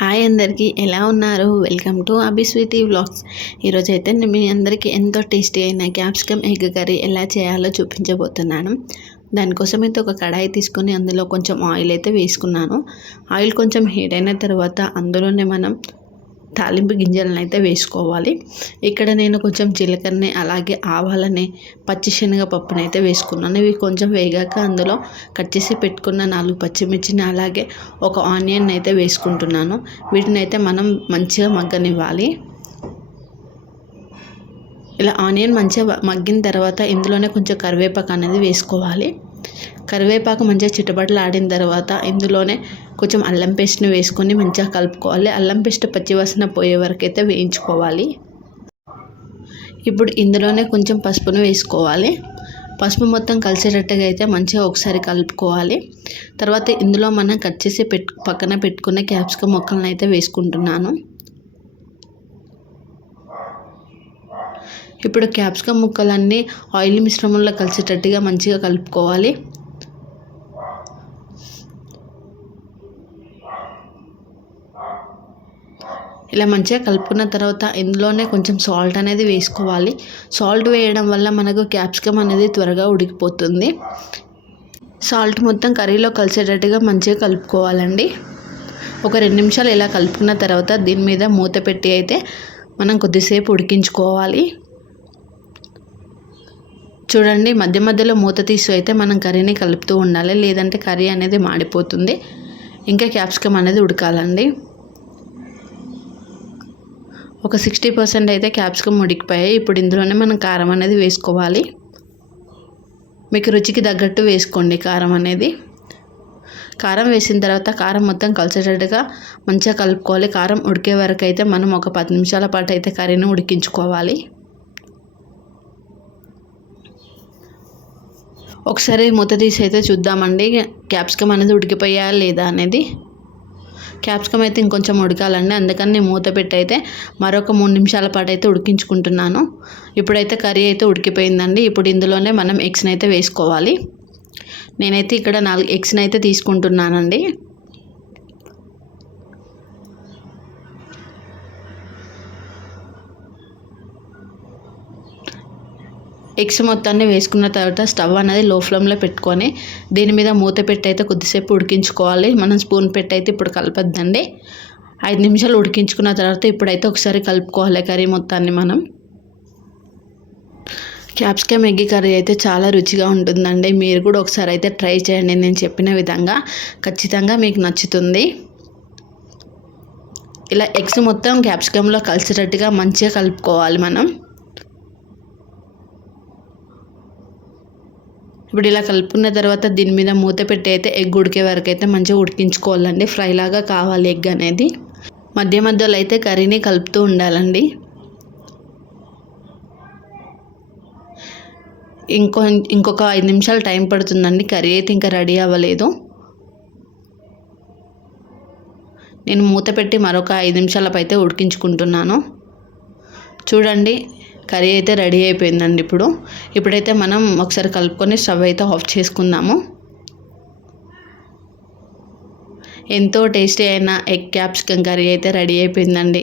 Hi అందరికీ, ఎలా ఉన్నారు? Welcome to Abhi Sweety vlogs. ఈరోజైతే నేను మీ అందరికీ ఎంతో టేస్టీ అయిన క్యాప్సికమ్ ఎగ్ కర్రీ ఎలా చేయాలో చూపించబోతున్నాను. దానికోసం అయితే ఒక కడాయి తీసుకొని అందులో కొంచెం ఆయిల్ అయితే వేసుకున్నాను. ఆయిల్ కొంచెం హీట్ అయిన తర్వాత అందులోనే మనం తాలింపు గింజలను అయితే వేసుకోవాలి. ఇక్కడ నేను కొంచెం జీలకర్రని అలాగే ఆవాలని పచ్చిశనగపప్పుని అయితే వేసుకున్నాను. ఇవి కొంచెం వేగాక అందులో కట్ చేసి పెట్టుకున్న 4 పచ్చిమిర్చిని అలాగే ఒక ఆనియన్ అయితే వేసుకుంటున్నాను. వీటిని అయితే మనం మంచిగా మగ్గనివ్వాలి. ఇలా ఆనియన్ మంచిగా మగ్గిన తర్వాత ఇందులోనే కొంచెం కరివేపాకు అనేది వేసుకోవాలి. కరివేపాకు మంచిగా చిటపటలు ఆడిన తర్వాత ఇందులోనే కొంచెం అల్లం పేస్ట్ని వేసుకొని మంచిగా కలుపుకోవాలి. అల్లం పేస్ట్ పచ్చివాసన పోయే వరకు అయితే వేయించుకోవాలి. ఇప్పుడు ఇందులోనే కొంచెం పసుపును వేసుకోవాలి. పసుపు మొత్తం కలిసేటట్టుగా అయితే మంచిగా ఒకసారి కలుపుకోవాలి. తర్వాత ఇందులో మనం కట్ చేసి పక్కన పెట్టుకున్న క్యాప్సికమ్ ముక్కలను అయితే వేసుకుంటున్నాను. ఇప్పుడు క్యాప్సికమ్ ముక్కలన్నీ ఆయిల్ మిశ్రమంలో కలిసేటట్టుగా మంచిగా కలుపుకోవాలి. ఇలా మంచిగా కలుపుకున్న తర్వాత ఇందులోనే కొంచెం సాల్ట్ అనేది వేసుకోవాలి. సాల్ట్ వేయడం వల్ల మనకు క్యాప్సికమ్ అనేది త్వరగా ఉడికిపోతుంది. సాల్ట్ మొత్తం కర్రీలో కలిసేటట్టుగా మంచిగా కలుపుకోవాలండి. ఒక 2 నిమిషాలు ఇలా కలుపుకున్న తర్వాత దీని మీద మూత పెట్టి అయితే మనం కొద్దిసేపు ఉడికించుకోవాలి. చూడండి, మధ్య మధ్యలో మూత తీసి అయితే మనం కర్రీని కలుపుతూ ఉండాలి, లేదంటే కర్రీ అనేది మాడిపోతుంది. ఇంకా క్యాప్సికమ్ అనేది ఉడకాలండి. ఒక 60% అయితే క్యాప్సికమ్ ఉడికిపోయాయి. ఇప్పుడు ఇందులోనే మనం కారం అనేది వేసుకోవాలి. మీకు రుచికి తగ్గట్టు వేసుకోండి కారం అనేది. కారం వేసిన తర్వాత కారం మొత్తం కలిసేటట్టుగా మంచిగా కలుపుకోవాలి. కారం ఉడికే వరకు అయితే మనం ఒక 10 నిమిషాల పాటు అయితే కర్రీని ఉడికించుకోవాలి. ఒకసారి మూత తీసి అయితే చూద్దామండి క్యాప్సికమ్ అనేది ఉడికిపోయా లేదా అనేది. క్యాప్సికమ్ అయితే ఇంకొంచెం ఉడకాలండి, అందుకని నేను మూత పెట్టి అయితే మరొక 3 నిమిషాల పాటు అయితే ఉడికించుకుంటున్నాను. ఇప్పుడైతే కర్రీ అయితే ఉడికిపోయిందండి. ఇప్పుడు ఇందులోనే మనం ఎగ్స్ని అయితే వేసుకోవాలి. నేనైతే ఇక్కడ 4 ఎగ్స్ని అయితే తీసుకుంటున్నానండి. ఎగ్స్ మొత్తాన్ని వేసుకున్న తర్వాత స్టవ్ అనేది లో ఫ్లేమ్లో పెట్టుకొని దీని మీద మూత పెట్టి అయితే కొద్దిసేపు ఉడికించుకోవాలి. మనం స్పూన్ పెట్టి అయితే ఇప్పుడు కలపద్దండి. 5 నిమిషాలు ఉడికించుకున్న తర్వాత ఇప్పుడైతే ఒకసారి కలుపుకోవాలి కర్రీ మొత్తాన్ని మనం. క్యాప్సికమ్ ఎగ్ కర్రీ అయితే చాలా రుచిగా ఉంటుందండి. మీరు కూడా ఒకసారి అయితే ట్రై చేయండి. నేను చెప్పిన విధంగా ఖచ్చితంగా మీకు నచ్చుతుంది. ఇలా ఎగ్స్ మొత్తం క్యాప్సికంలో కలిసేటట్టుగా మంచిగా కలుపుకోవాలి మనం. ఇప్పుడు ఇలా కలుపుకున్న తర్వాత దీని మీద మూత పెట్టి అయితే ఎగ్ ఉడికే వరకు అయితే మంచిగా ఉడికించుకోవాలండి. ఫ్రై లాగా కావాలి ఎగ్ అనేది. మధ్య మధ్యలో అయితే కర్రీని కలుపుతూ ఉండాలండి. ఇంకొక 5 నిమిషాలు టైం పడుతుందండి. కర్రీ అయితే ఇంకా రెడీ అవ్వలేదు. నేను మూత పెట్టి మరొక 5 నిమిషాలపై అయితే ఉడికించుకుంటున్నాను. చూడండి, కర్రీ అయితే రెడీ అయిపోయిందండి. ఇప్పుడైతే మనం ఒకసారి కలుపుకొని స్టవ్ అయితే ఆఫ్ చేసుకుందాము. ఎంతో టేస్టీ అయిన ఎగ్ క్యాప్సికమ్ కర్రీ అయితే రెడీ అయిపోయిందండి.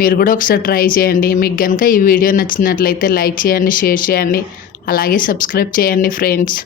మీరు కూడా ఒకసారి ట్రై చేయండి. మీకు కనుక ఈ వీడియో నచ్చినట్లయితే లైక్ చేయండి, షేర్ చేయండి, అలాగే సబ్స్క్రైబ్ చేయండి ఫ్రెండ్స్.